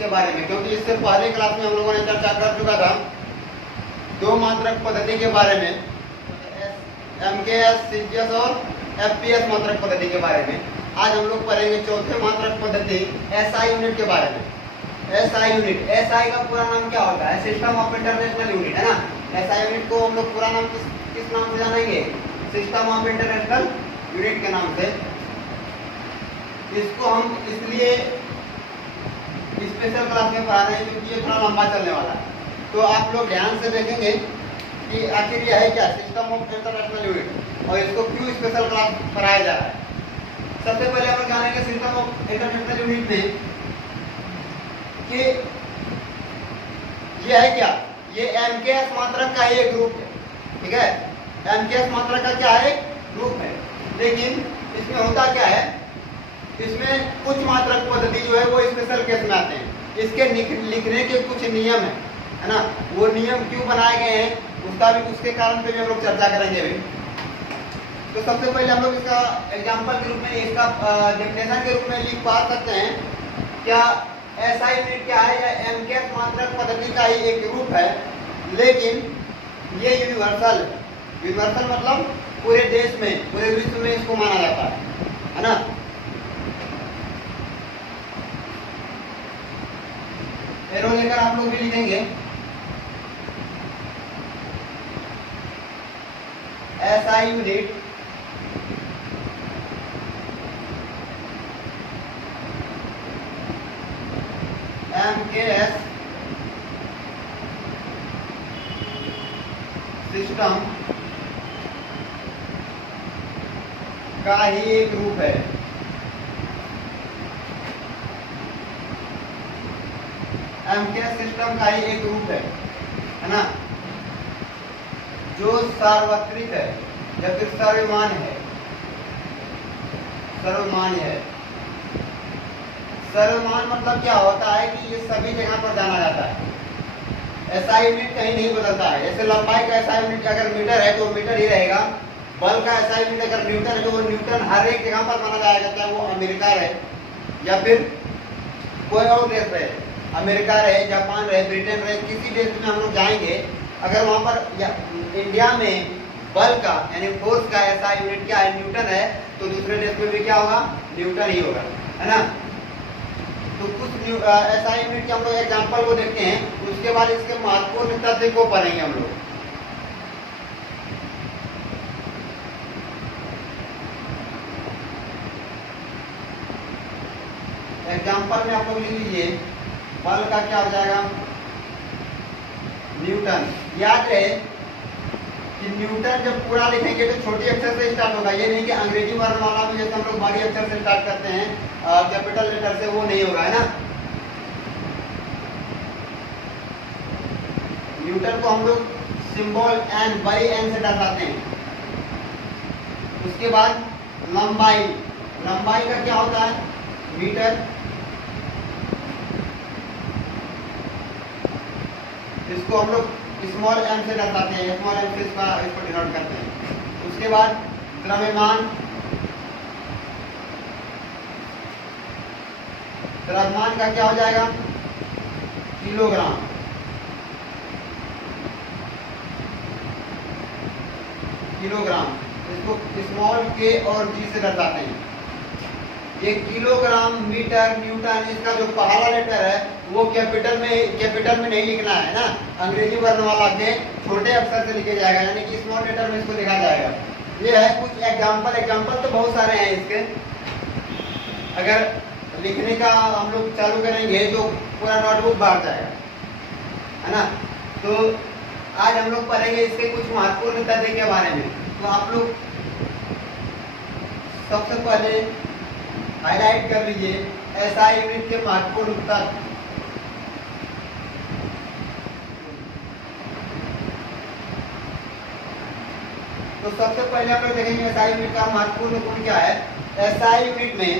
इसके बारे में, क्योंकि इससे पहले क्लास में हम लोगों ने चर्चा कर चुका था दो मात्रक पद्धति के बारे में, MKS, CGS और FPS मात्रक पद्धति के बारे में। आज हम लोग पढ़ेंगे चौथे मात्रक पद्धति SI यूनिट के बारे में। SI यूनिट, SI का पूरा नाम क्या होता है? सिस्टम ऑफ इंटरनेशनल यूनिट, है ना। SI यूनिट को हम लोग पूरा नाम किस नाम से जानेंगे? सिस्टम ऑफ इंटरनेशनल यूनिट के नाम से। इसको हम इसलिए स्पेशल क्लास में पढ़ा रहे हैं क्योंकि ये थोड़ा लंबा चलने वाला है। तो आप लोग ध्यान से देखेंगे कि आखिर यह है क्या, सिस्टम ऑफ इंटरनेशनल यूनिट, और इसको क्यों स्पेशल क्लास पढ़ाया जा रहा है। सबसे पहले हम जानेंगे सिस्टम ऑफ इंटरनेशनल यूनिट में कि यह है क्या, ये MKS मात्रक का एक ग्रुप है, ठीक है। MKS मात्रक का क्या है? ग्रुप है। लेकिन इसमें होता क्या है, इसमें कुछ मात्रक पद्धति जो है वो स्पेशल केस में आते हैं। इसके लिखने के कुछ नियम है ना। वो नियम क्यों बनाए गए हैं उसके कारण पे भी हम लोग चर्चा करेंगे अभी। तो सबसे पहले हम लोग इसका एग्जांपल के रूप में, इसका डेफिनेशन के रूप में लिख पा सकते हैं क्या, SI यूनिट क्या है? या MKS मात्रक पद्धति का ही एक रूप है, लेकिन ये यूनिवर्सल मतलब पूरे देश में, पूरे विश्व में इसको माना जाता है ना। एरो लेकर आप लोग भी लिखेंगे SI यूनिट MKS सिस्टम का ही एक रूप है। MKS सिस्टम का ही एक रूप है ना, जो सार्वत्रिक है या फिर सर्वमान्य है। सर्वमान्य मतलब क्या होता है कि ये सभी जगह पर जाना जाता है। SI यूनिट कहीं नहीं बदलता है। जैसे लंबाई का SI यूनिट अगर मीटर है तो मीटर ही रहेगा। बल का SI यूनिट अगर न्यूटन है तो वो न्यूटन हर एक जगह पर माना जाएगा, चाहे वो अमेरिका रहे या फिर कोई और देश रहे, अमेरिका रहे, जापान रहे, ब्रिटेन रहे, किसी देश में हम लोग जाएंगे, अगर वहां पर इंडिया में बल का यानी फोर्स का SI यूनिट क्या है? न्यूटन है, तो दूसरे देश में भी क्या होगा? न्यूटन ही होगा, है ना। तो कुछ SI यूनिट के हम लोग एग्जांपल को देखते हैं, उसके बाद इसके महत्वपूर्ण तथ्य को पढ़ेंगे हम लोग। एग्जांपल में आप लोग लिख लीजिए, बल का क्या हो जाएगा? न्यूटन। याद रहे कि न्यूटन जब पूरा लिखेंगे तो छोटी अक्षर से स्टार्ट होगा। ये नहीं कि अंग्रेजी वर्णमाला में जैसे हम लोग बड़ी अक्षर से स्टार्ट करते हैं, कैपिटल लेटर से, वो नहीं होगा, है ना। न्यूटन को हम लोग सिंबल एन, बड़ी एन से दर्शाते हैं। उसके बाद लंबाई का क्या होता है? मीटर। इसको हम लोग स्मॉल एम से दर्शाते हैं, स्मॉल एम से इसको डिनोट करते हैं। उसके बाद द्रव्यमान का क्या हो जाएगा? किलोग्राम। इसको स्मॉल के और जी से दर्शाते हैं। ये किलोग्राम, मीटर, न्यूटन, इसका जो पहला लेटर है वो कैपिटल में नहीं लिखना है ना, अंग्रेजी वर्णमाला के छोटे अक्षर से लिखे जाएगा, यानी कि स्मॉल लेटर में इसको लिखा जाएगा। ये है कुछ एग्जांपल तो बहुत सारे हैं इसके। अगर लिखने का हम लोग चालू करेंगे तो पूरा नोटबुक बाहर जाएगा, है ना। तो आज हम लोग पढ़ेंगे इसके कुछ महत्वपूर्ण तथ्य के बारे में। तो आप लोग सबसे पहले हाईलाइट कर लीजिए SI यूनिट के महत्वपूर्ण तथ्य। तो सबसे पहले हम लोग देखेंगे SI यूनिट का महत्वपूर्ण गुण क्या है। SI यूनिट में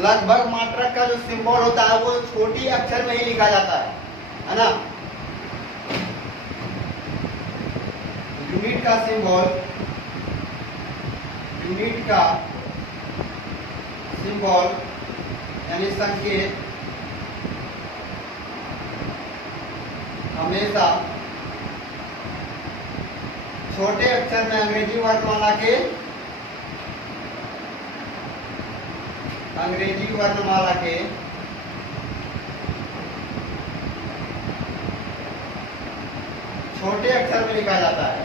लगभग मात्रक का जो सिंबल होता है वो छोटी अक्षर में ही लिखा जाता है ना। यूनिट का सिंबल यानी संकेत हमेशा छोटे अक्षर में अंग्रेजी वर्णमाला के छोटे अक्षर में लिखा जाता है।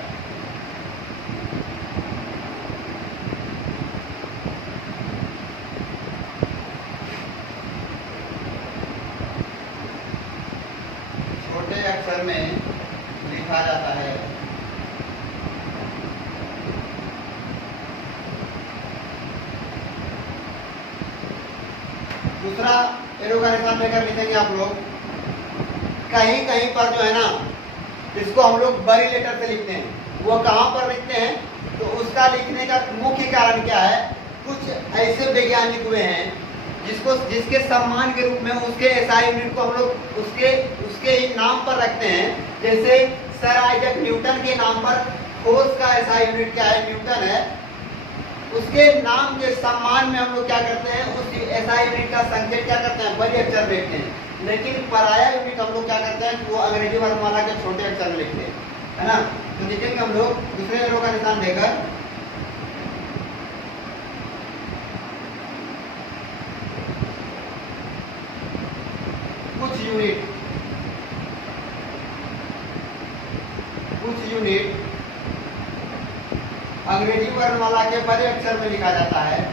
छोटे अक्षर में लिखा जाता है। दूसरा एरो का निशान लेकर लिखेंगे आप लोग। कहीं कहीं पर जो है ना, इसको हम लोग बड़ी लेटर से लिखते हैं। वो कहाँ पर लिखते हैं, तो उसका लिखने का मुख्य कारण क्या है, कुछ ऐसे वैज्ञानिक हुए हैं जिसके सम्मान के रूप में उसके एसआई यूनिट को हम लोग उसके ही नाम पर रखते हैं। जैसे सर आइजैक न्यूटन के नाम पर ठोस का एसआई यूनिट क्या है, न्यूटन है। उसके नाम के सम्मान में हम लोग क्या करते हैं, उस एसआई यूनिट का संकेत क्या करते हैं, बड़े अक्षर लिखते हैं। लेकिन पराया यूनिट हम लोग क्या करते हैं, वो अंग्रेजी वर्णमाला के छोटे अक्षर में लिखते हैं, है ना। तो लिखेंगे हम लोग दूसरे एरो का निशान देकर। कुछ यूनिट अंग्रेजी वर्णमाला के बड़े अक्षर में लिखा जाता है।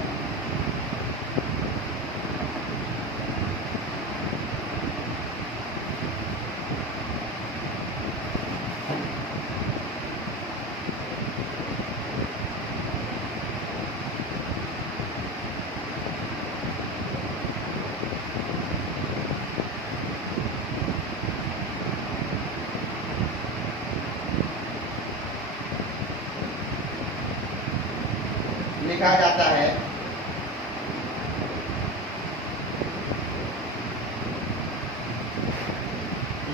लिखा जाता है।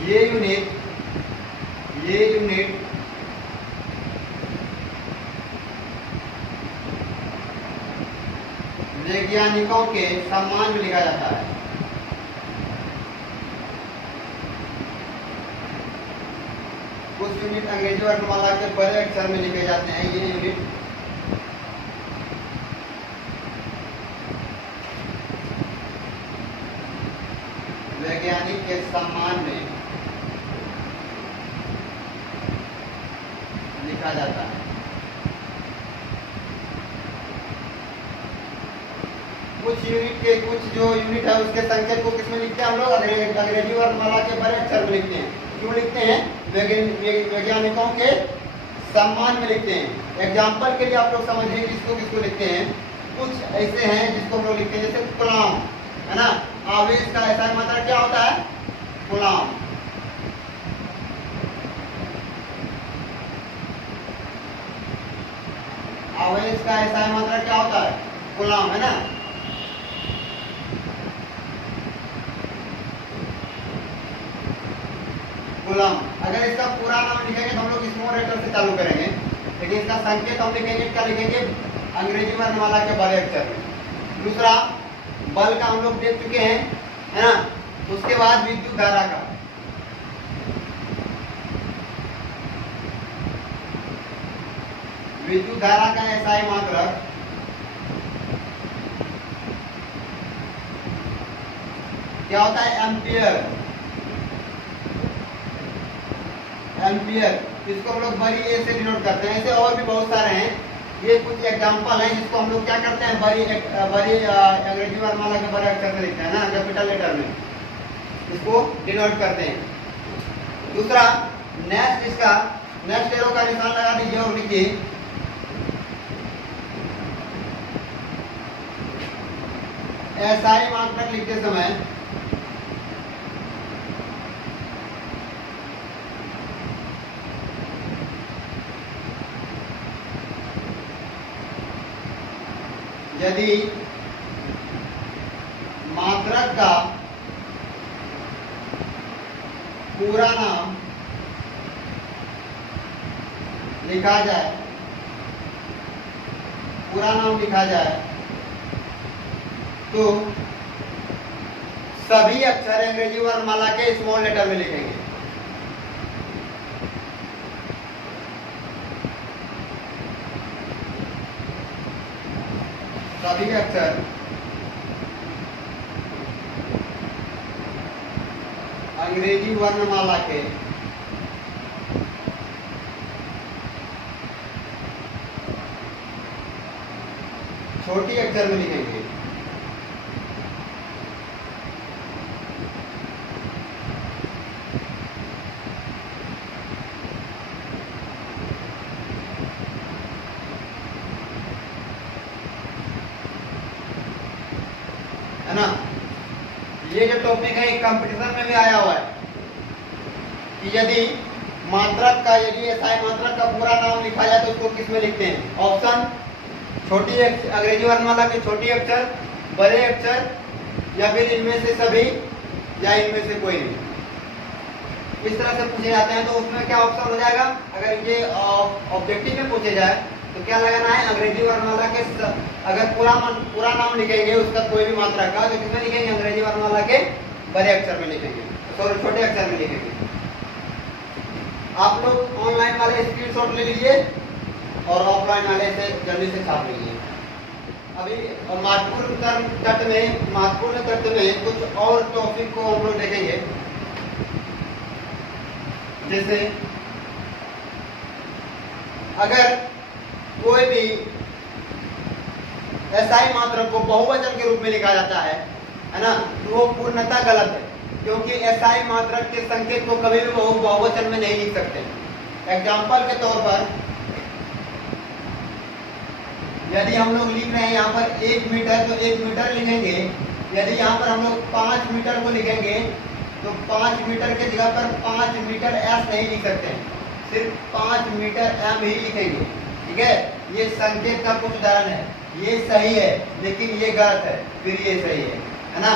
ये यूनिट वैज्ञानिकों के सम्मान में लिखा जाता है। कुछ यूनिट अंग्रेजी वर्णमाला के बड़े अक्षर में लिखे जाते हैं। ये यूनिट वैज्ञानिक के सम्मान में लिखा जाता है। कुछ जो यूनिट है उसके संकेत को किसमें लिखते हैं हम लोग, अंग्रेजी वर्णमाला के बड़े अक्षर में लिखते हैं। क्यों लिखते हैं, वैज्ञानिकों के सम्मान में लिखते हैं। एग्जाम्पल के लिए आप लोग समझिए किसको लिखते हैं। कुछ ऐसे हैं जिसको हम लोग लिखते हैं, जैसे कलाम, है ना। आवेश का ऐसा मतलब क्या होता है, गुलाम। आवेश का ऐसा मतलब क्या होता है, गुलाम, है ना। गुलाम। अगर इसका पूरा नाम लिखेंगे तो हम लोग स्मॉल लेटर से चालू करेंगे, लेकिन इसका संकेत हम लिखेंगे, क्या लिखेंगे, अंग्रेजी वर्णमाला के बड़े अक्षर में। दूसरा बल का हम लोग देख चुके हैं, है ना। उसके बाद विद्युत धारा का, ऐसा ही मात्रक क्या होता है, एम्पियर। इसको हम लोग बड़ी ए से डिनोट करते हैं। ऐसे और भी बहुत सारे हैं, ये कुछ एग्जांपल हैं जिसको हम लोग क्या करते हैं, बड़ी अंग्रेजी वर्णमाला के बड़े अक्षर में लिखते हैं ना, कैपिटल लेटर में इसको डिनोट करते हैं। दूसरा नेक्स्ट एरो का निशान लगा दीजिए और लिखिए एसआई मात्रक लिखते समय यदि मात्रक का पूरा नाम लिखा जाए तो सभी अक्षर अंग्रेजी वर्णमाला के स्मॉल लेटर में लिखेंगे। सभी अक्षर अंग्रेजी वर्णमाला के छोटी अक्षर में लिखेंगे। है ना, ये जो टॉपिक है कंपटीशन में भी आया हुआ है कि यदि मात्रक का, यदि एसआई मात्रक का पूरा नाम लिखा जाए तो उसको किस में लिखते हैं? ऑप्शन छोटी अंग्रेजी वर्णमाला के छोटी अक्षर, बड़े अक्षर, या फिर इनमें से सभी, या इनमें से कोई नहीं। इस तरह से पूछे जाते हैं तो उसमें क्या ऑप्शन हो जाएगा? अगर ये ऑब्जेक्टिव में पूछे जाए तो क्या लगाना है? अंग्रेजी वर्णमाला के अगर पूरा नाम लिखेंगे उसका कोई भी मात्रा का, तो किसमें लिखेंगे? अंग्रेजी वर्णमाला के बड़े अक्षर में लिखेंगे, सॉरी छोटे अक्षर में लिखेंगे। आप लोग ऑनलाइन वाले स्क्रीनशॉट ले लीजिए और ऑफलाइन वाले से जल्दी से छाप लीजिए। अभी महत्वपूर्ण तत्व में कुछ और टॉपिक को हम लोग देखेंगे, जैसे अगर कोई भी एसआई मात्रक को बहुवचन के रूप में लिखा जाता है ना, तो वो पूर्णतः गलत है, क्योंकि एसआई मात्रक के संकेत को कभी भी बहुवचन में नहीं लिख सकते। एग्जाम्पल के तौर पर यदि हम लोग लिख रहे हैं यहाँ पर 1 मीटर, तो 1 मीटर लिखेंगे। यदि यहाँ पर हम लोग 5 मीटर को लिखेंगे तो 5 मीटर के जगह पर 5 मीटर एस नहीं लिख सकते हैं, सिर्फ 5 मीटर एम ही लिखेंगे। ठीक है, ये संकेत का कुछ उदाहरण है। ये सही है लेकिन ये गलत है, फिर ये सही है ना।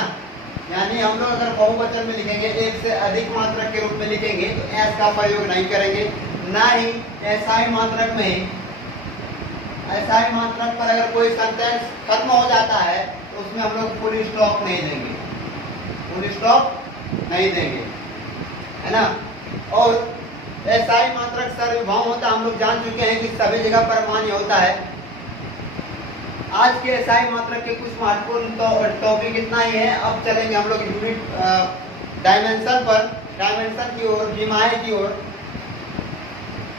यानी हम लोग अगर बहुवचन में लिखेंगे, एक से अधिक मात्रक के रूप में लिखेंगे तो एस का प्रयोग नहीं करेंगे। ना ही एसआई मात्रक में, एसआई मात्रक पर अगर कोई सेंटेंस खत्म हो जाता है तो उसमें हम लोग फुल स्टॉप नहीं देंगे, फुल स्टॉप नहीं देंगे, है ना। और एसआई मात्रक सार्वभौम होता है, हम लोग जान चुके हैं कि सभी जगह पर मान्य होता है। आज के एसआई मात्रक के कुछ महत्वपूर्ण टॉपिक इतना ही है। अब चलेंगे हम लोग यूनिट डायमेंशन पर, डायमेंशन की ओर, विमाएं की ओर।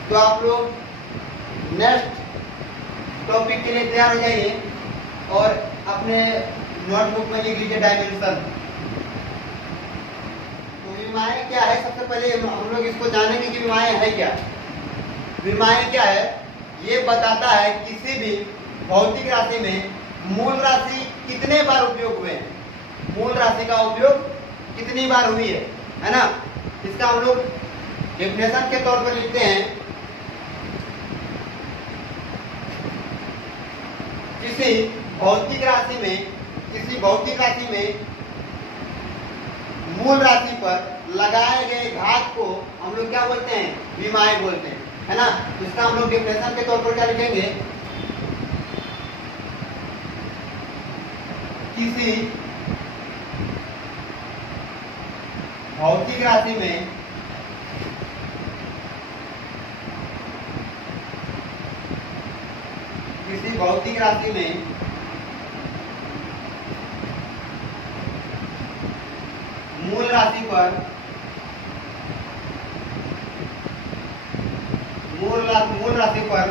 तो आप लोग नेक्स्ट टॉपिक के लिए तैयार हो जाइए और अपने नोटबुक में लिख लीजिए डायमेंशन। तो विमाएं क्या है? सबसे पहले हम लोग इसको जानेंगे कि विमाएं है क्या। विमाएं क्या है? ये बताता है किसी भी भौतिक राशि में मूल राशि कितने बार उपयोग हुए हैं, मूल राशि का उपयोग कितनी बार हुई है ना। इसका हम लोग डेफिनेशन के तौर पर लिखते हैं, किसी भौतिक राशि में मूल राशि पर लगाए गए घात को हम लोग क्या बोलते हैं? विमाएं बोलते हैं, है ना। इसका हम लोग डेफिनेशन के तौर पर क्या लिखेंगे? किसी भौतिक राशि में मूल राशि पर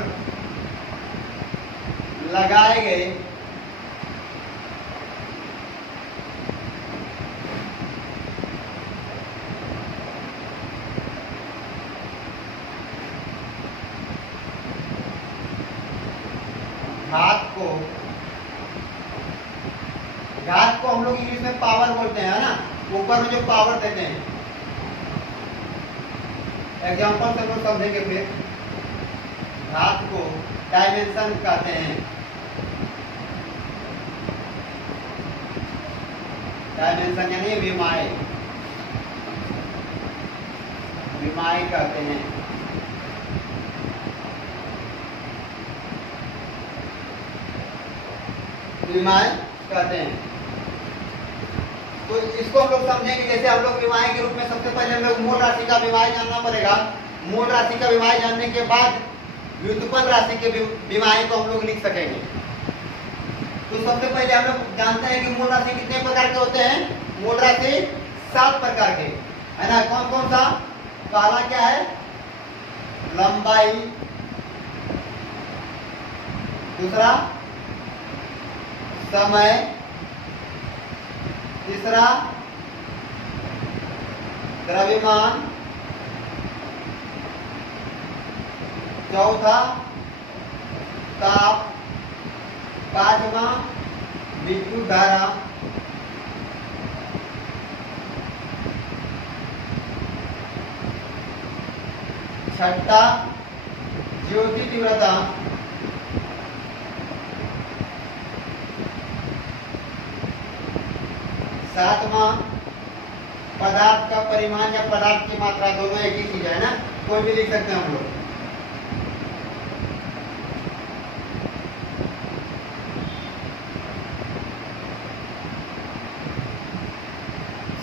लगाए गए घात को हम लोग इंग्लिश में पावर बोलते हैं, है ना। ऊपर में जो पावर देते हैं, एग्जाम्पल से लोग समझेंगे। फिर घात को डायमेंशन कहते हैं, डायमेंशन यानी विमाएं कहते हैं। विमाएं कहते हैं। तो इसको हम लोग समझेंगे। जैसे हम लोग विमाएं के रूप में सबसे पहले हम लोग मूल राशि का विमाएं जानना पड़ेगा। मूल राशि का विमाएं जानने के बाद व्युत्पन्न राशि के विमाएं को हम लोग लिख सकेंगे। तो सबसे पहले हम लोग जानते हैं कि मूल राशि कितने प्रकार के होते हैं। मूल राशि 7 प्रकार के, है ना। कौन कौन सा? पहला क्या है? लंबाई, दूसरा समय, तीसरा द्रव्यमान, चौथा ताप, पांचवा विद्युत धारा, छठा ज्योति तीव्रता, सातवां पदार्थ का परिमाण या पदार्थ की मात्रा, दोनों एक ही चीज है ना, कोई भी लिख सकते हैं हम लोग।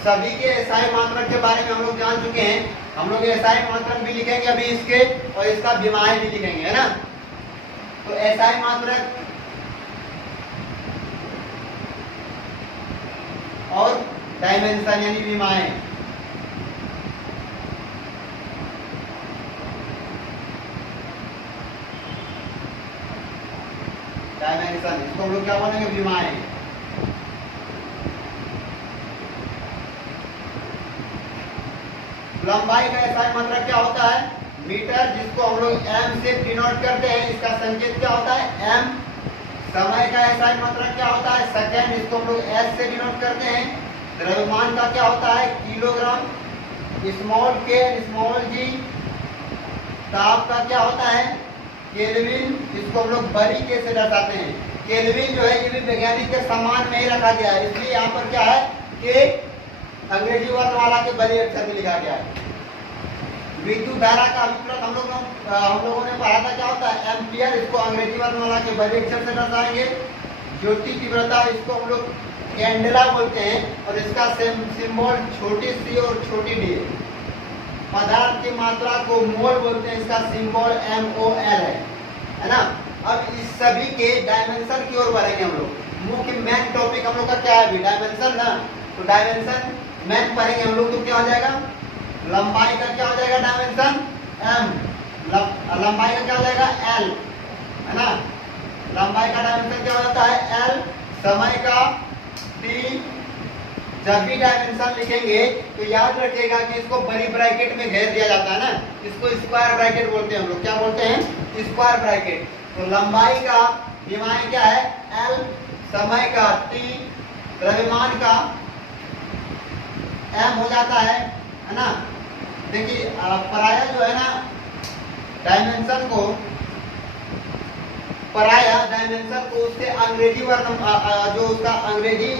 सभी के एसआई मात्रक के बारे में हम लोग जान चुके हैं। हम लोग एसआई मात्रक भी लिखेंगे अभी इसके, और इसका विमाएं भी लिखेंगे, है ना। तो एसआई मात्रक और डायमेंशन यानी विमाएं। डायमेंशन, इसको हम लोग क्या बोलेंगे? विमाएं। लंबाई का एसआई मात्रक क्या होता है? मीटर, जिसको हम लोग एम से डिनोट करते हैं, इसका संकेत क्या होता है? एम। समय का एसआई मात्रक क्या होता है? सेकेंड, इसको हम लोग एस से डिनोट करते हैं। द्रव्यमान का क्या होता है? किलोग्राम, स्मॉल के, स्मॉल जी। ताप का क्या होता है? केल्विन, इसको हम लोग बड़ी के से दर्शाते हैं। केल्विन जो है ये भी वैज्ञानिक के सम्मान में ही रखा गया है, इसलिए यहाँ पर क्या है कि अंग्रेजी वर्णमाला के बड़े अक्षर में लिखा गया है। विद्युत धारा का अभिप्राय हम लोगों ने पढ़ा था, क्या होता है? एम्पियर, इसको अंग्रेजी वर्णमाला के बड़े अक्षर से दर्शाएंगे। ज्योति तीव्रता, इसको हम लोग कैंडेला बोलते हैं, और इसका सिंबल छोटी सी और छोटी डी है। पदार्थ की मात्रा को मोल बोलते हैं, इसका सिंबल MOL है ना। अब इस सभी के डायमेंशन की ओर बढ़ेंगे हम लोग। मुख्य मेन टॉपिक हम लोग का क्या है अभी? डायमेंशन ना। तो डायमेंशन मेन पढ़ेंगे हम लोग, तो क्या हो जाएगा? लंबाई का क्या हो जाएगा? Dimension M। लंबाई का क्या हो जाएगा? L, है ना। लंबाई का डायमेंशन क्या हो जाता है? L। समय का T। जब भी डायमेंशन लिखेंगे तो याद रखिएगा कि इसको बड़ी ब्रैकेट में घेर दिया जाता है ना, इसको स्क्वायर ब्रैकेट बोलते हैं हम लोग। क्या बोलते हैं? Square bracket. तो लंबाई का विमाएं क्या है? L। समय का T। द्रव्यमान का M हो जाता है ना। देखिए पराया जो है ना डायमेंशन को, पराया डायमेंशन को उसके अंग्रेजी वर्ण जो उसका अंग्रेजी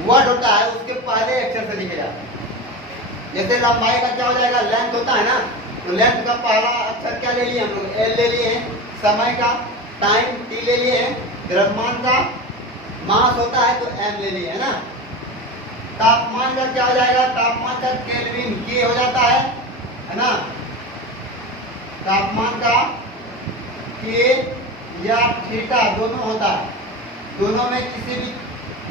वर्ड होता है उसके पहले अक्षर से लिखे जाता है। जैसे लंबाई का क्या हो जाएगा? लेंथ होता है ना, तो लेंथ का पहला अक्षर क्या ले लिए हम लोग? L ले लिए हैं। समय का टाइम T ले लिए हैं। द्रव्यमान का मास होता है तो M ले लिए, है ना। तापमान का क्या हो जाएगा? तापमान का केल्विन K हो जाता है ना। तापमान का K या थीटा दोनों होता है, दोनों में किसी भी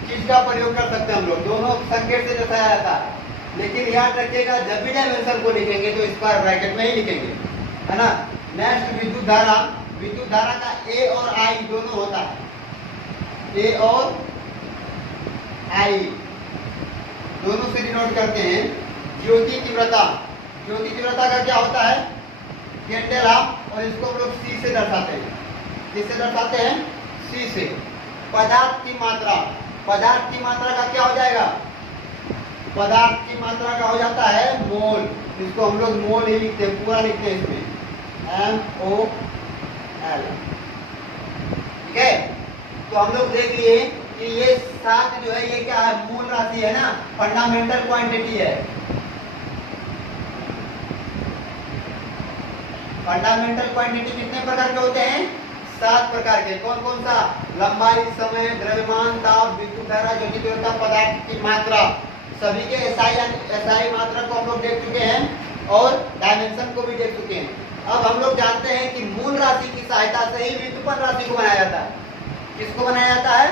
चीज का प्रयोग कर सकते हैं हम लोग, दोनों संकेत से दर्शाया जाता है। लेकिन याद रखिएगा जब भी डायमेंशन को लिखेंगे तो स्क्वायर ब्रैकेट में ही लिखेंगे, है ना। नेक्स्ट विद्युत धारा। विद्युत धारा का A और I दोनों होता है, A और I दोनों से डिनोट करते हैं। ज्योति तीव्रता, ज्योति तीव्रता का क्या होता है? कैंडेला, और इसको हम लोग C से दर्शाते हैं। किससे दर्शाते हैं? C से। पदार्थ की मात्रा, पदार्थ की मात्रा का क्या हो जाएगा? पदार्थ की मात्रा का हो जाता है मोल, इसको हम लोग मोल ही लिखते हैं, पूरा लिखते हैं इसमें MOL। ठीक है, तो हम लोग देख लिए कि ये 7 जो है ये क्या है? मूल राशि है ना, फंडामेंटल क्वांटिटी है। फंडामेंटल क्वांटिटी कितने प्रकार के होते हैं? 7 प्रकार के। कौन कौन सा? लंबाई, समय, द्रव्यमान, ताप, विद्युत धारा, ज्योति तीव्रता, पदार्थ की मात्रा। सभी के एसआई मात्रा को हम लोग देख चुके हैं और डायमेंशन को भी देख चुके हैं। अब हम लोग जानते हैं कि मूल राशि की सहायता से ही व्युत्पन्न राशि को बनाया जाता है। किसको बनाया जाता है?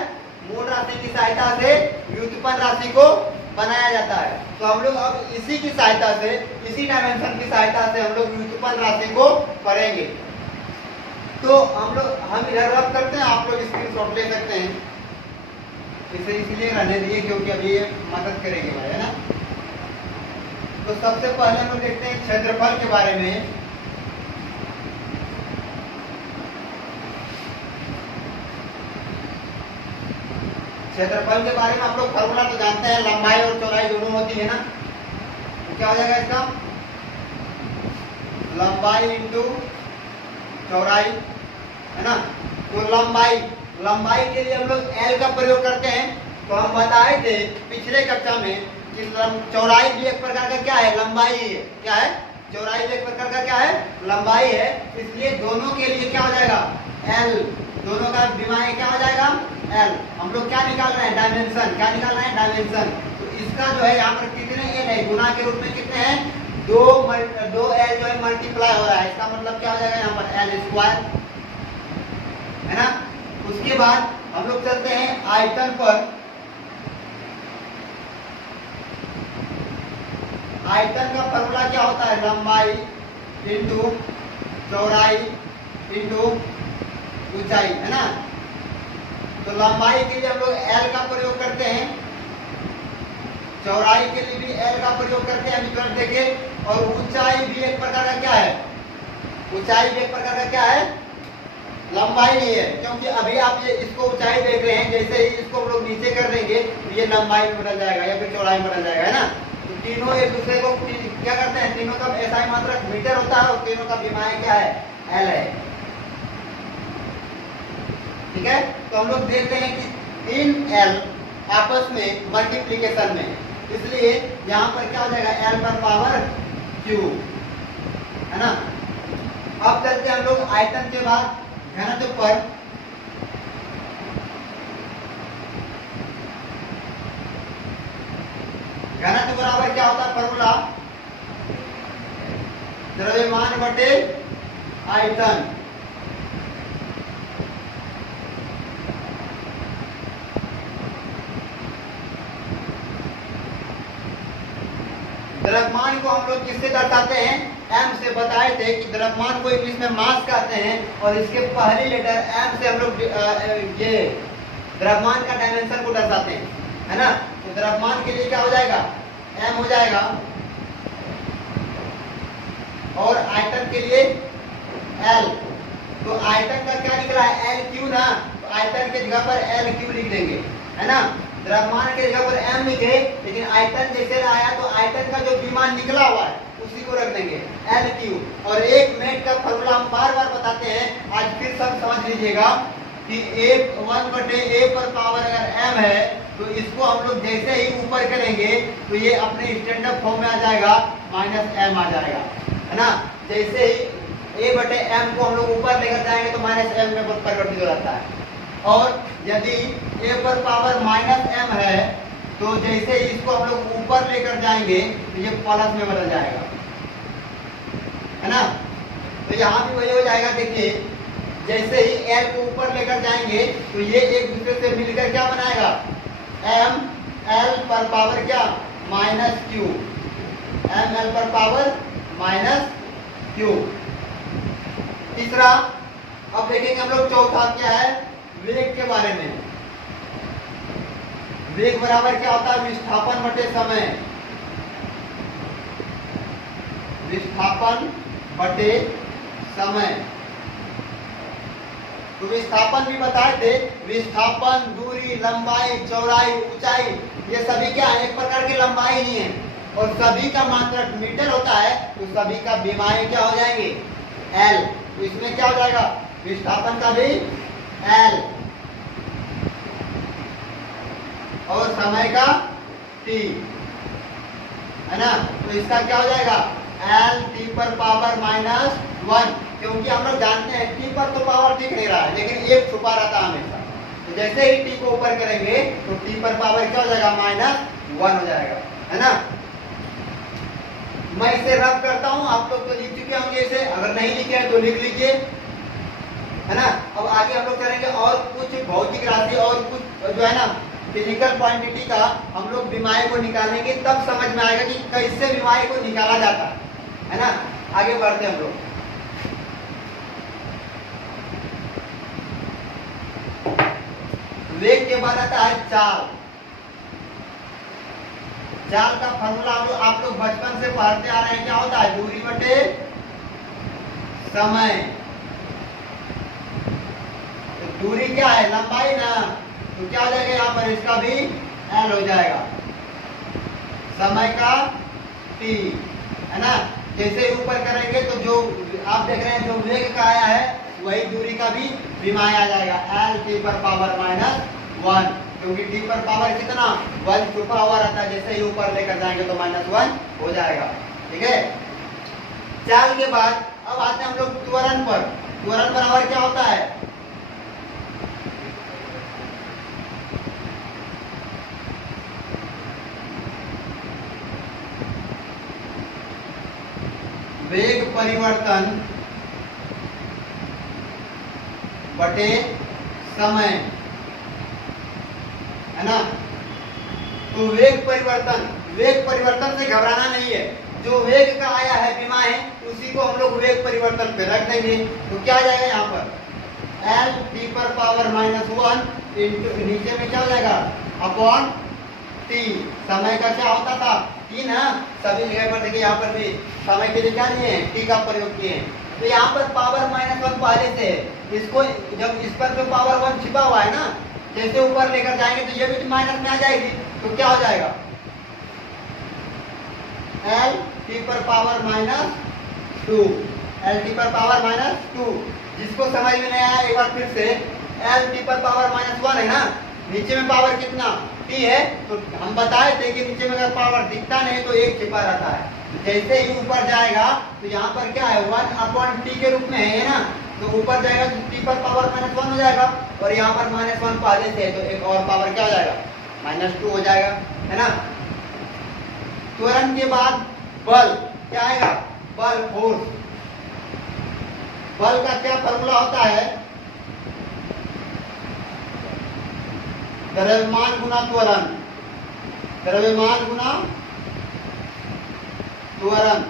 मूल राशि की सहायता से व्युत्पन्न राशि को बनाया जाता है। तो हम लोग अब इसी की सहायता से, इसी डायमेंशन की सहायता से हम लोग व्युत्पन्न राशि को करेंगे। तो हम इधर रब करते हैं, आप लोग स्क्रीनशॉट ले सकते हैं। इसे इसलिए रहने दिए क्योंकि अभी ये मदद करेंगे भाई, है ना। तो सबसे पहले हम लोग देखते हैं क्षेत्रफल के बारे में। क्षेत्रफल के बारे में आप लोग फॉर्मूला तो जानते हैं, लंबाई और चौड़ाई दोनों होती है ना। तो क्या हो जाएगा इसका? लंबाई इंटू चौड़ाई, है ना। तो लंबाई के लिए हम लोग L का प्रयोग करते हैं। तो हम बताए थे पिछले कक्षा में कि चौड़ाई भी एक प्रकार का क्या है? लंबाई है। क्या है? चौड़ाई भी एक प्रकार का क्या है? लंबाई है। इसलिए दोनों के लिए क्या हो जाएगा? L। दोनों का विमाएं क्या हो जाएगा? L। हम लोग क्या निकाल रहे हैं? डायमेंशन। क्या निकाल रहे हैं? डायमेंशन। तो इसका जो है यहाँ पर कितने L है? गुना के रूप में कितने हैं? 2 L जो है मल्टीप्लाई हो रहा है। इसका मतलब क्या हो जाएगा यहाँ पर? L स्क्वायर, है ना। उसके बाद हम लोग चलते हैं आयतन पर। आयतन का फॉर्मूला क्या होता है? लंबाई इंटू चौड़ाई इंटू ऊंचाई, है ना। तो लंबाई के लिए हम लोग L का प्रयोग करते हैं, चौड़ाई के लिए भी L का प्रयोग करते हैं, अभी देखिए। और ऊंचाई भी एक प्रकार का क्या है? ऊंचाई भी एक प्रकार का क्या है? लंबाई ही है। क्योंकि अभी आप ये इसको ऊंचाई देख रहे हैं, जैसे ही इसको हम लोग नीचे कर देंगे तो ये लंबाई में बदल जाएगा या फिर चौड़ाई में बदल जाएगा, है ना। तो तीनों एक दूसरे को क्या करते हैं? तीनों का SI मात्रक मीटर होता है और तीनों का विमाएं क्या है? L है। ठीक है। तो हम लोग देखते हैं कि इन L आपस में मल्टीप्लीकेशन में, इसलिए यहाँ पर क्या हो जाएगा? L पर पावर Q, है ना। अब चलते हम लोग आयतन के बाद घनत्व पर। घनत्व बराबर क्या होता है? फॉर्मूला द्रव्यमान बटे आयतन। द्रव्यमान को हम लोग किससे दर्शाते हैं? M से। बताए थे कि द्रव्यमान को इंग्लिश में मास कहते हैं और इसके पहली लेटर M से हम लोग ये द्रव्यमान का डायमेंशन को दर्शाते हैं, है ना। तो द्रव्यमान के लिए क्या हो जाएगा? M हो जाएगा। और आयतन के लिए L। तो आयतन का क्या निकला है? LQ ना। तो आयतन के जगह पर LQ लिख देंगे, है ना। द्रव्यमान के जगह पर M लिखे, लेकिन आयतन जैसे आया तो आयतन का जो विमान निकला हुआ है उसी को रख देंगे LQ। और एक मिनट का फॉर्मूला हम बार बार बताते हैं, आज फिर सब समझ लीजिएगा कि 1/A पर पावर अगर M है तो इसको हम लोग जैसे ही ऊपर करेंगे तो ये अपने स्टैंडर्ड फॉर्म में आ जाएगा, -M आ जाएगा, है ना। जैसे ही A/M को हम लोग ऊपर लेकर जाएंगे तो -M में परिवर्तित हो जाता है। और यदि A पर पावर -M है तो जैसे ही इसको हम लोग ऊपर लेकर जाएंगे तो ये प्लस में बदल जाएगा, है ना। तो यहाँ भी वही हो जाएगा। देखिए जैसे ही L को ऊपर लेकर जाएंगे तो ये एक दूसरे से मिलकर क्या बनाएगा? M L पर पावर क्या? -Q। M L पर पावर -Q। तीसरा अब देखेंगे हम लोग। चौथा क्या है? वेग के बारे में। वेग बराबर क्या होता है? विस्थापन बटे समय। विस्थापन बटे समय। तो विस्थापन भी बताए थे। विस्थापन, दूरी, लंबाई, चौड़ाई, ऊंचाई, ये सभी क्या है? एक प्रकार की लंबाई ही है और सभी का मात्रक मीटर होता है। तो सभी का विमाएं क्या हो जाएंगे? L। तो इसमें क्या हो जाएगा? विस्थापन का भी L और समय का T, है ना। तो इसका क्या हो जाएगा? L T पर पावर -1। क्योंकि हम लोग जानते हैं T पर तो पावर दिख नहीं रहा है, लेकिन एक छुपा रहता है हमेशा। तो जैसे ही T को ऊपर करेंगे तो T पर पावर क्या हो जाएगा? -1 हो जाएगा, है ना। मैं इसे रब करता हूं, आप लोग तो लिख चुके होंगे इसे। अगर नहीं लिखे हैं तो लिख लीजिए। है ना। अब आगे हम लोग चलेंगे और कुछ भौतिक राशि और कुछ जो है ना फिजिकल क्वांटिटी का हम लोग विमाएँ को निकालेंगे, तब समझ में आएगा कि कैसे विमाएँ को निकाला जाता है ना। आगे बढ़ते हैं हम लोग। वेग के बाद आता है चाल। चाल का फॉर्मूला आप लोग बचपन से पढ़ते आ रहे हैं, क्या होता है, दूरी बटे समय। तो दूरी क्या है, लंबाई ना, तो क्या हो जाएगा यहाँ पर, इसका भी एल हो जाएगा, समय का टी, है ना। जैसे ऊपर करेंगे तो जो आप देख रहे हैं जो वेग का आया है वही दूरी का भी विमाएँ आ जाएगा, एल टी पर पावर -1, क्योंकि टी पर पावर कितना 1 छुपा हुआ रहता है, जैसे ही ऊपर लेकर जाएंगे तो -1 हो जाएगा, ठीक है। चाल के बाद अब आते हैं हम लोग त्वरण पर। त्वरण बराबर क्या होता है, वेग परिवर्तन बटे समय, है ना। तो वेग परिवर्तन से घबराना नहीं है, जो वेग का आया है विमाएँ उसी को हम लोग वेग परिवर्तन पे रख देंगे। तो क्या आ जाएगा यहाँ पर, एल टी पर पावर -1 नीचे में क्या हो जाएगा अपॉन टी। समय का क्या होता था, टी ना, सभी जगह पर देखिए, यहाँ पर भी समय के लिए क्या लिए हैं, टी का प्रयोग किए हैं। तो यहाँ पर पावर -1 पहले से है, इसको जब इस पर तो पावर 1 छिपा हुआ है ना, जैसे ऊपर लेकर जाएंगे तो ये भी माइनस में आ जाएगी, तो क्या हो जाएगा एल टी पर पावर -2, एल टी पर पावर -2। जिसको समझ में नहीं आया एक बार फिर से, एल टी पर पावर -1 है ना, नीचे में पावर कितना टी है, तो हम बताए थे कि नीचे में अगर पावर दिखता नहीं तो 1 छिपा रहता है। जैसे ही ऊपर जाएगा तो यहाँ पर क्या है 1/t के रूप में है ना, तो ऊपर जाएगा तो टी पर पावर -1 हो जाएगा, और यहाँ पर -1 पहले से है तो एक और पावर क्या हो जाएगा -2 हो जाएगा, है ना। त्वरण के बाद बल क्या आएगा, बल फोर्स। बल का क्या फॉर्मूला होता है, द्रव्यमान गुना त्वरण, द्रव्यमान गुना त्वरण।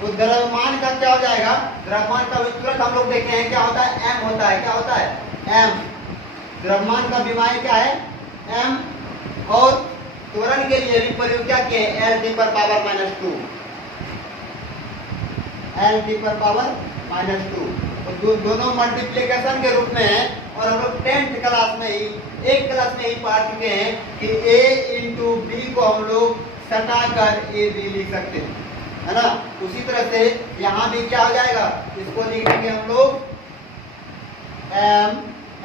तो द्रव्यमान का क्या हो जाएगा, द्रव्यमान का वितरण हम लोग देखे हैं क्या होता है, m होता है, क्या होता है m। द्रव्यमान का विमाएँ क्या है m, और त्वरण के लिए भी प्रयोग क्या किए, एल टी पर पावर -2, एल टी पर पावर -2। तो दोनों मल्टीप्लिकेशन के रूप में है, और हम लोग 10th क्लास में ही एक क्लास में ही पढ़ चुके हैं कि a इंटू बी को हम लोग सटा कर ए बी लिख सकते हैं, है ना। उसी तरह से यहाँ भी क्या हो जाएगा, इसको लिख देंगे हम लोग m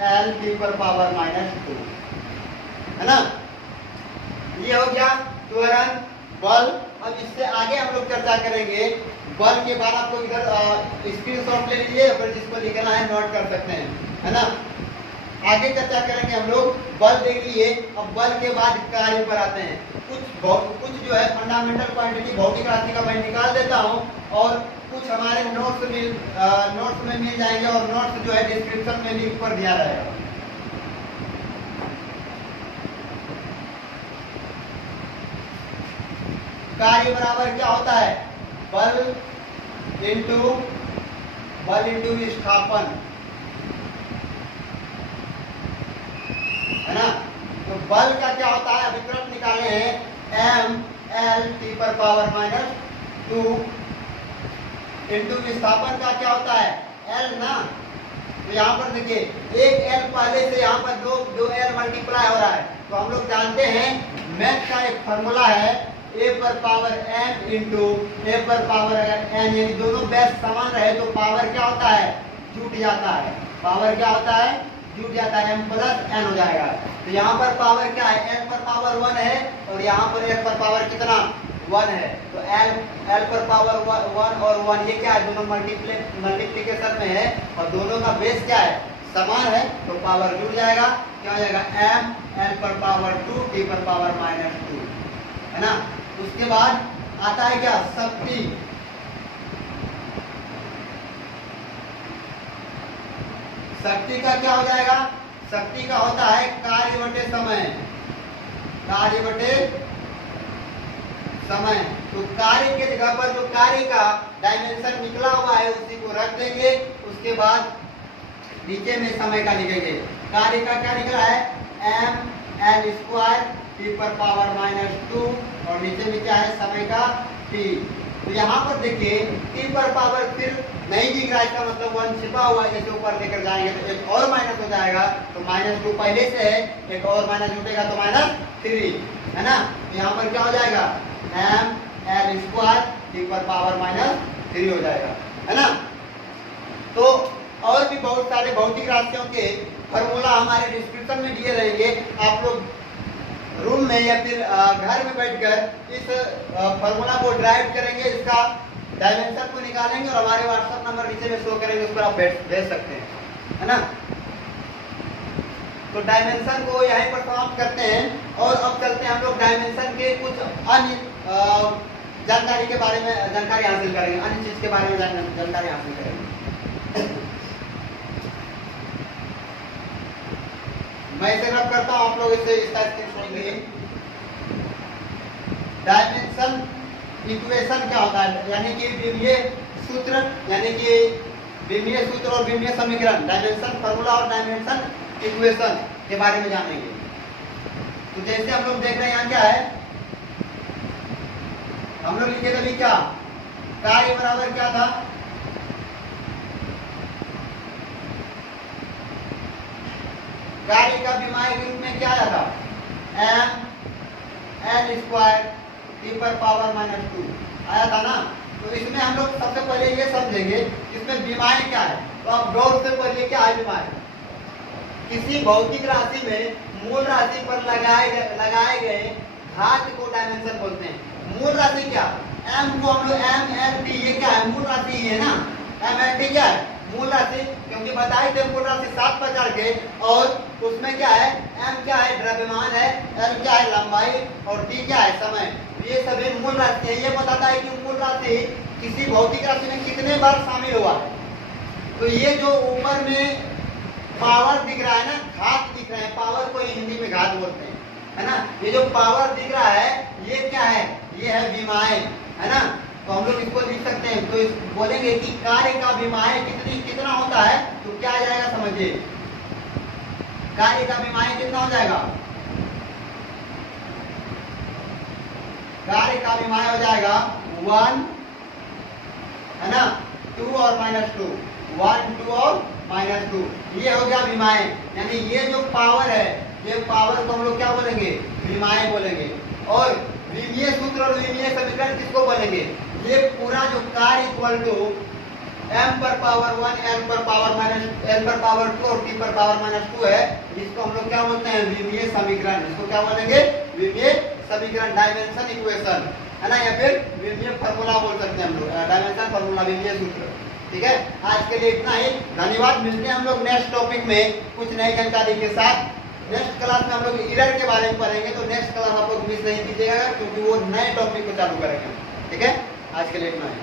एल टी पर पावर -2, है ना। ये हो गया त्वरण, बल। अब इससे आगे हम लोग चर्चा करेंगे। बल के बाद आप लोग इधर स्क्रीनशॉट ले लीजिए, फिर जिसको लिखना है नोट कर सकते हैं, है ना। आगे चर्चा करेंगे हम लोग, बल देख लिए। अब बल के बाद कार्य पर आते हैं। कुछ जो है फंडामेंटल क्वांटिटी भौतिक राशि का मैं निकाल देता हूँ, और कुछ हमारे नोट्स में मिल जाएंगे, और नोट्स जो है डिस्क्रिप्शन में भी ऊपर दिया रहेगा। कार्य बराबर क्या होता है, बल इंटू विस्थापन, है ना। तो बल का क्या होता है, विकल्प निकाले हैं m एल टी पर पावर -2 इंटू विस्थापन का क्या होता है l ना। तो यहाँ पर देखिए एक l पहले से यहाँ पर दो l मल्टीप्लाई हो रहा है, तो हम लोग जानते हैं मैथ का एक फॉर्मूला है a पर पावर m इंटू a पर पावर अगर n, यानी दोनों बेस समान रहे तो पावर क्या होता है, जुट जाता है। पावर क्या होता है, जुट जाता है, m प्लस n हो जाएगा। तो यहाँ पर पावर क्या है, n पर पावर 1 है, और यहाँ पर n पर पावर कितना 1 है। तो l पर पावर 1 और 1 ये क्या है, दोनों मल्टीप्लिकेशन में है, और दोनों का बेस क्या है, समान है, तो पावर जुड़ जाएगा। क्या हो जाएगा m l पर पावर 2 t पर पावर -2, है ना। उसके बाद आता है क्या, शक्ति। शक्ति का क्या हो जाएगा, शक्ति का होता है कार्य बटे समय, कार्य बटे समय। तो कार्य के जगह पर जो कार्य का डायमेंशन निकला हुआ है उसी को रख देंगे, उसके बाद नीचे में समय का लिखेंगे। कार्य का क्या निकला है, ml² t पर पावर -2 और नीचे में क्या है समय का t। तो यहाँ पर देखिए t पर पावर फिर नहीं दिख रहा है, इसका मतलब 1 छिपा हुआ है, जैसे ऊपर लेकर जाएंगे तो एक और माइनस हो जाएगा, तो -2 पहले से है, एक और माइनस जुटेगा तो -3 है ना। यहाँ पर क्या हो जाएगा, ml² t पर पावर -3 हो जाएगा, है ना। तो और भी बहुत सारे भौतिक राशियों के फॉर्मूला हमारे डिस्क्रिप्शन में दिए रहेंगे, आप लोग रूम में या फिर घर में बैठकर इस फॉर्मूला को ड्राइव करेंगे, इसका डायमेंशन को निकालेंगे और हमारे व्हाट्सएप नंबर नीचे में शो करेंगे, उस पर आप भेज सकते हैं, है ना। तो डायमेंशन को यहीं पर समाप्त करते हैं और अब चलते हैं हम लोग डायमेंशन के कुछ अन्य जानकारी के बारे में जानकारी हासिल करेंगे, अन्य चीज के बारे में जानकारी हासिल करेंगे। मैं इसे रब करता हूं, आप लोग इसे इसका स्क्रीनशॉट लीजिए। डायमेंशन इक्वेशन क्या होता है, यानी कि विमीय सूत्र, यानी कि विमीय सूत्र और विमीय समीकरण, डायमेंशन फार्मूला और डायमेंशन इक्वेशन के बारे में जानेंगे। तो जैसे हम लोग देख रहे हैं यहाँ क्या है, हम लोग लिखे अभी क्या, कार्य बराबर क्या था, कार्य का विमाय के रूप में क्या आया था, ml² t पर पावर -2 आया था ना। तो इसमें हम लोग सबसे पहले ये समझेंगे इसमें विमाय क्या है। तो अब गौर से पहले क्या है विमाय, किसी भौतिक राशि में मूल राशि पर लगाए गए घात को डायमेंशन बोलते हैं। मूल राशि क्या, m को हम लोग mlt, ये क्या है, मूल राशि ही है ना, mlt क्या है, मूल राशि, क्योंकि बताए थे मूल राशि 7 प्रकार के, और उसमें क्या है, m क्या है द्रव्यमान है, l क्या है लंबाई और t क्या है समय। ये सभी मूल राशि है। ये बताता है कि मूल राशि किसी भौतिक राशि में कितने बार शामिल हुआ है। तो ये जो ऊपर में पावर दिख रहा है ना, घात दिख रहा है, पावर को हिंदी में घात बोलते हैं, है ना। ये जो पावर दिख रहा है ये क्या है, ये है विमाय, है ना। तो हम लोग इसको लिख सकते हैं, तो बोलेंगे कि कार्य का विमाय कितना होता है, तो क्या आ जाएगा समझिए, कार्य का विमाय कितना हो जाएगा, कार्य का विमाय हो जाएगा 1, है ना, 2 और -2, 1, 2 और -2, ये हो गया विमाय। यानी ये जो पावर है, ये पावर को हम लोग क्या बोलेंगे, विमाय बोलेंगे। और विमीय सूत्र और विमीय समीकरण किसको बोलेंगे, ये पूरा जो कार्य इक्वल टू m पर पावर 1, n पर पावर 2 और t पर पावर -2 है, जिसको हम लोग क्या बोलते हैं, विमीय समीकरण। इसको क्या बोलेंगे, विमीय समीकरण, डायमेंशन इक्वेशन, है ना, या फिर विमीय फार्मूला बोल सकते हैं हम लोग, डायमेंशन फार्मूला, विमीय सूत्र। ठीक है, आज के लिए इतना ही, धन्यवाद। मिलते हैं हम लोग नेक्स्ट टॉपिक में कुछ नई जानकारी के साथ। नेक्स्ट क्लास में हम लोग एरर के बारे में पढ़ेंगे, तो नेक्स्ट क्लास आप लोग मिस नहीं कीजिएगा, क्योंकि वो नए टॉपिक को चालू करेंगे। ठीक है, आज के लिए इतना ही।